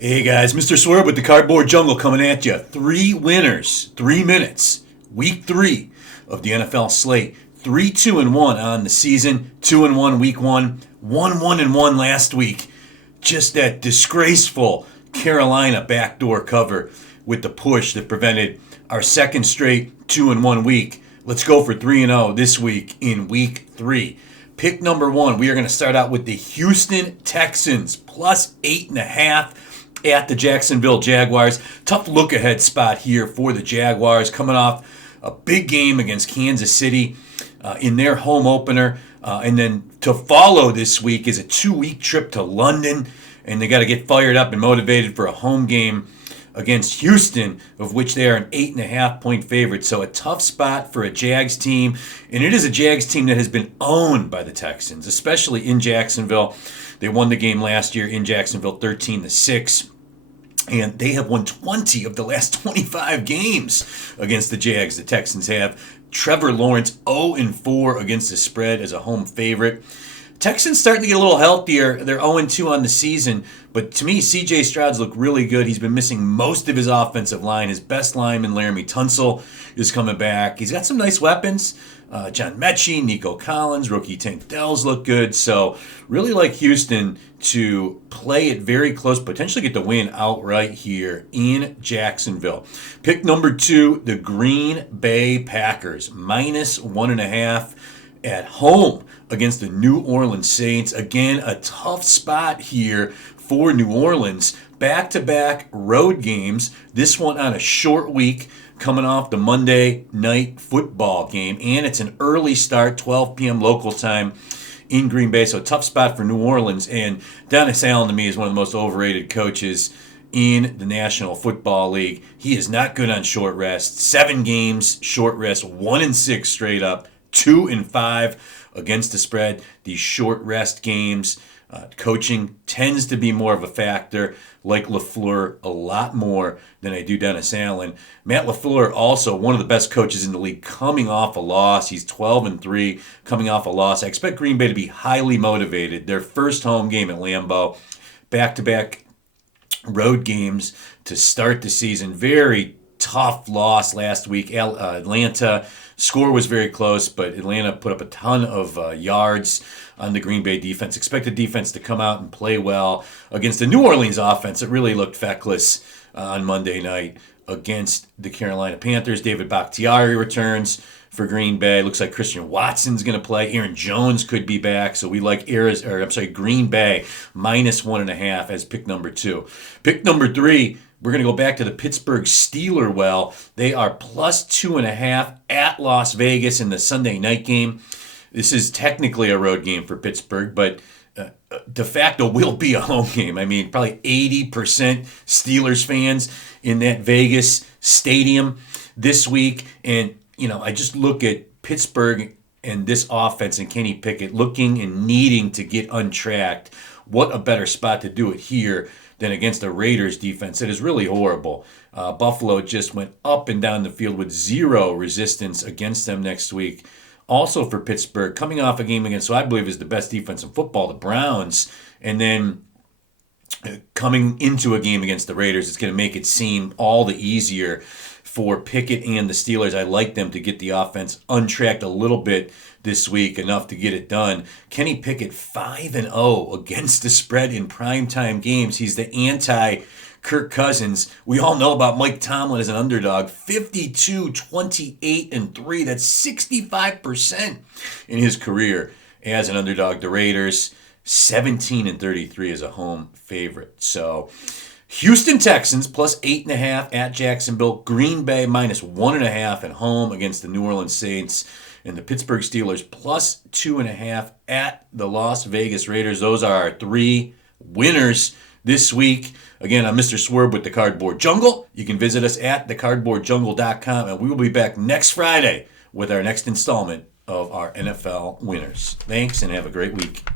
Hey guys, Mr. Swerb with the Cardboard Jungle coming at you. 3 winners, 3 minutes. Week 3 of the NFL slate. 3-2-1 on the season. 2-1 week 1. 1-1-1 last week. Just that disgraceful Carolina backdoor cover with the push that prevented our second straight 2-1 week. Let's go for 3-0 this week in week 3. Pick number 1, we are going to start out with the Houston Texans plus 8.5 at the Jacksonville Jaguars. Tough look-ahead spot here for the Jaguars, coming off a big game against Kansas City in their home opener. And then to follow this week is a 2-week trip to London, and they got to get fired up and motivated for a home game against Houston, of which they are an 8.5-point favorite. So a tough spot for a Jags team, and it is a Jags team that has been owned by the Texans, especially in Jacksonville. They won the game last year in Jacksonville 13-6. And they have won 20 of the last 25 games against the Jags. The Texans have. Trevor Lawrence 0-4 against the spread as a home favorite. Texans starting to get a little healthier. They're 0-2 on the season. But to me, C.J. Stroud's look really good. He's been missing most of his offensive line. His best lineman, Laramie Tunsil, is coming back. He's got some nice weapons. John Mechie, Nico Collins, rookie Tank Dells look good. So really like Houston to play it very close, potentially get the win outright here in Jacksonville. Pick number 2, the Green Bay Packers, minus 1.5 at home against the New Orleans Saints. Again, a tough spot here for New Orleans. Back-to-back road games. This one on a short week, coming off the Monday night football game. And it's an early start, 12 p.m. local time in Green Bay. So a tough spot for New Orleans. And Dennis Allen, to me, is one of the most overrated coaches in the National Football League. He is not good on short rest. 7 games, short rest, 1-6 straight up, 2-5 against the spread. These short rest games, coaching tends to be more of a factor. Like LaFleur a lot more than I do Dennis Allen. Matt LaFleur also one of the best coaches in the league, coming off a loss. He's 12-3, coming off a loss. I expect Green Bay to be highly motivated. Their first home game at Lambeau, back-to-back road games to start the season. Very tough loss last week. Atlanta, score was very close, but Atlanta put up a ton of yards on the Green Bay defense. Expect the defense to come out and play well against the New Orleans offense. It really looked feckless on Monday night against the Carolina Panthers. David Bakhtiari returns for Green Bay. Looks like Christian Watson's going to play. Aaron Jones could be back. So we like Green Bay minus 1.5 as pick number 2. Pick number 3, we're going to go back to the Pittsburgh Steelers. Well, they are plus 2.5 at Las Vegas in the Sunday night game. This is technically a road game for Pittsburgh, but de facto will be a home game. I mean, probably 80% Steelers fans in that Vegas stadium this week. And, I just look at Pittsburgh and this offense and Kenny Pickett looking and needing to get untracked. What a better spot to do it here than against the Raiders defense. It is really horrible. Buffalo just went up and down the field with zero resistance against them next week. Also for Pittsburgh, coming off a game against who I believe is the best defense in football, the Browns, and then coming into a game against the Raiders, it's going to make it seem all the easier for Pickett and the Steelers. I like them to get the offense untracked a little bit this week, enough to get it done. Kenny Pickett 5-0 against the spread in primetime games. He's the anti-Kirk Cousins. We all know about Mike Tomlin as an underdog. 52-28-3. That's 65% in his career as an underdog. The Raiders 17-33 as a home favorite. So Houston Texans plus 8.5 at Jacksonville. Green Bay minus 1.5 at home against the New Orleans Saints. And the Pittsburgh Steelers plus 2.5 at the Las Vegas Raiders. Those are our 3 winners this week. Again, I'm Mr. Swerb with the Cardboard Jungle. You can visit us at thecardboardjungle.com, and we will be back next Friday with our next installment of our NFL winners. Thanks, and have a great week.